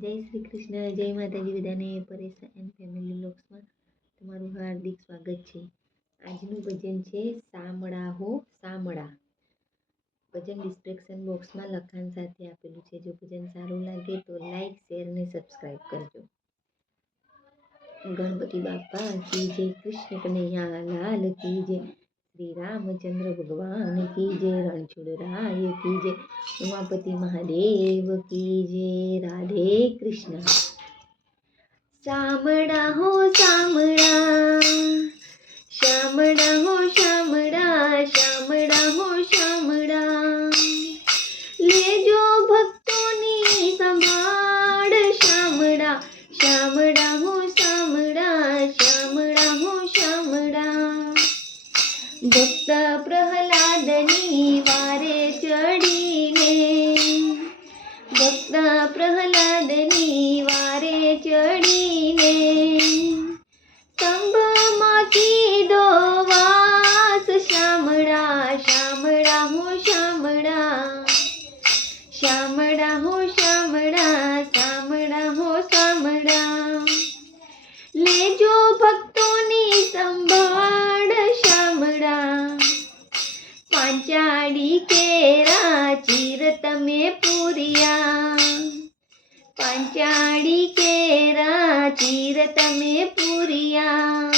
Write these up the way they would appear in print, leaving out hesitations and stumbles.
જય શ્રી કૃષ્ણ, જય માતાજી બધાને. પરેશ એન્ડ ફેમિલી વ્લોગ્સમાં તમારું હાર્દિક સ્વાગત છે. આજનું ભજન છે સામળા હો સામળા. ભજન ડિસ્ક્રિપ્શન બોક્સમાં લખાણ સાથે આપેલું છે. જો ભજન સારું લાગે તો લાઈક, શેર અને સબસ્ક્રાઈબ કરજો. ગણપતિ બાપા કી જય, કૃષ્ણ કનૈયા લાલ કી જય, શ્રી રામચંદ્ર ભગવાન કી જય, રણછોડરાય કી જય, ઉમાપતિ મહાદેવ કી જય, રાધે કૃષ્ણ. શામળા હો શામળા, શામળા હો શામળા, શામળા હો શામળા, લેજો ભક્તોની સંભાળ. શામળા શામળા હો શામળા, શામળા હો શામળા, ભક્ત પ્રહલાદની વારે ચડીને, ભક્ત પ્રહલાદની વારે ચડીને, સ્તંભમાં કીધો વાસ. શામળા શામળા હો શામળા, શામળા હો શામળા, શામળા હો શામળા, લેજો ભક્તોની સંભાળ. શામળા પાંચાળી કેરા ચીર તમે પૂર્યા, પાંચાળી કેરા ચીર તમે પૂર્યા,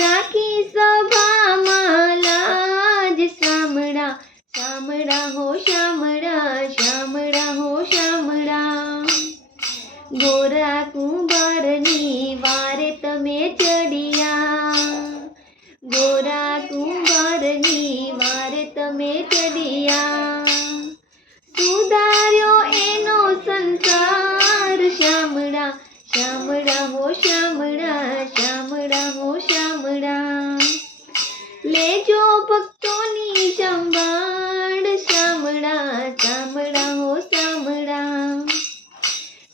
રાખી સભામાં લાજ. શામળા શામળા હો શામળા, શામળા હો શામળા, ગોરા કુંભારની વારે તમે ચડિયા, ગોરા કુંભારની વારે તમે ચડિયા, સુધાર્યો એનો સંસાર. શામળા શામળા હો શામળા, શામળા હો શામળા, લેજો ભક્તોની સંભાળ. શામળા શામળા હો શામળા,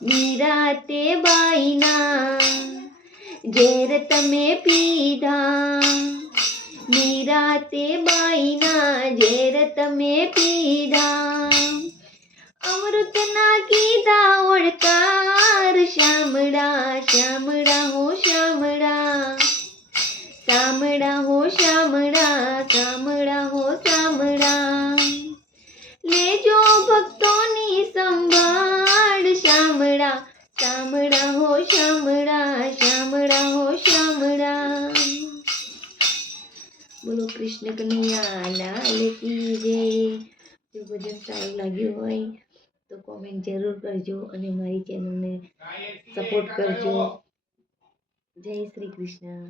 નિરાતે બાઈના ઝેર તમે પીધા, નિરાતે બાઈના ઝેર તમે પીધા, અમૃતના કીધા ઓળકાર. શામળા શામળા હો શામળા, શામળા હો શામળા, શામળા હો શામળા, લેજો ભક્તોની સંભાળ. શામળા શામળા હો શામળા, શામળા હો શામળા. બોલો કૃષ્ણ કનૈયા લાલ કી જય. જો ભજન સારું લાગ્યું હોય તો કોમેન્ટ જરૂર કરજો અને મારી ચેનલને સપોર્ટ કરજો. જય શ્રી કૃષ્ણ.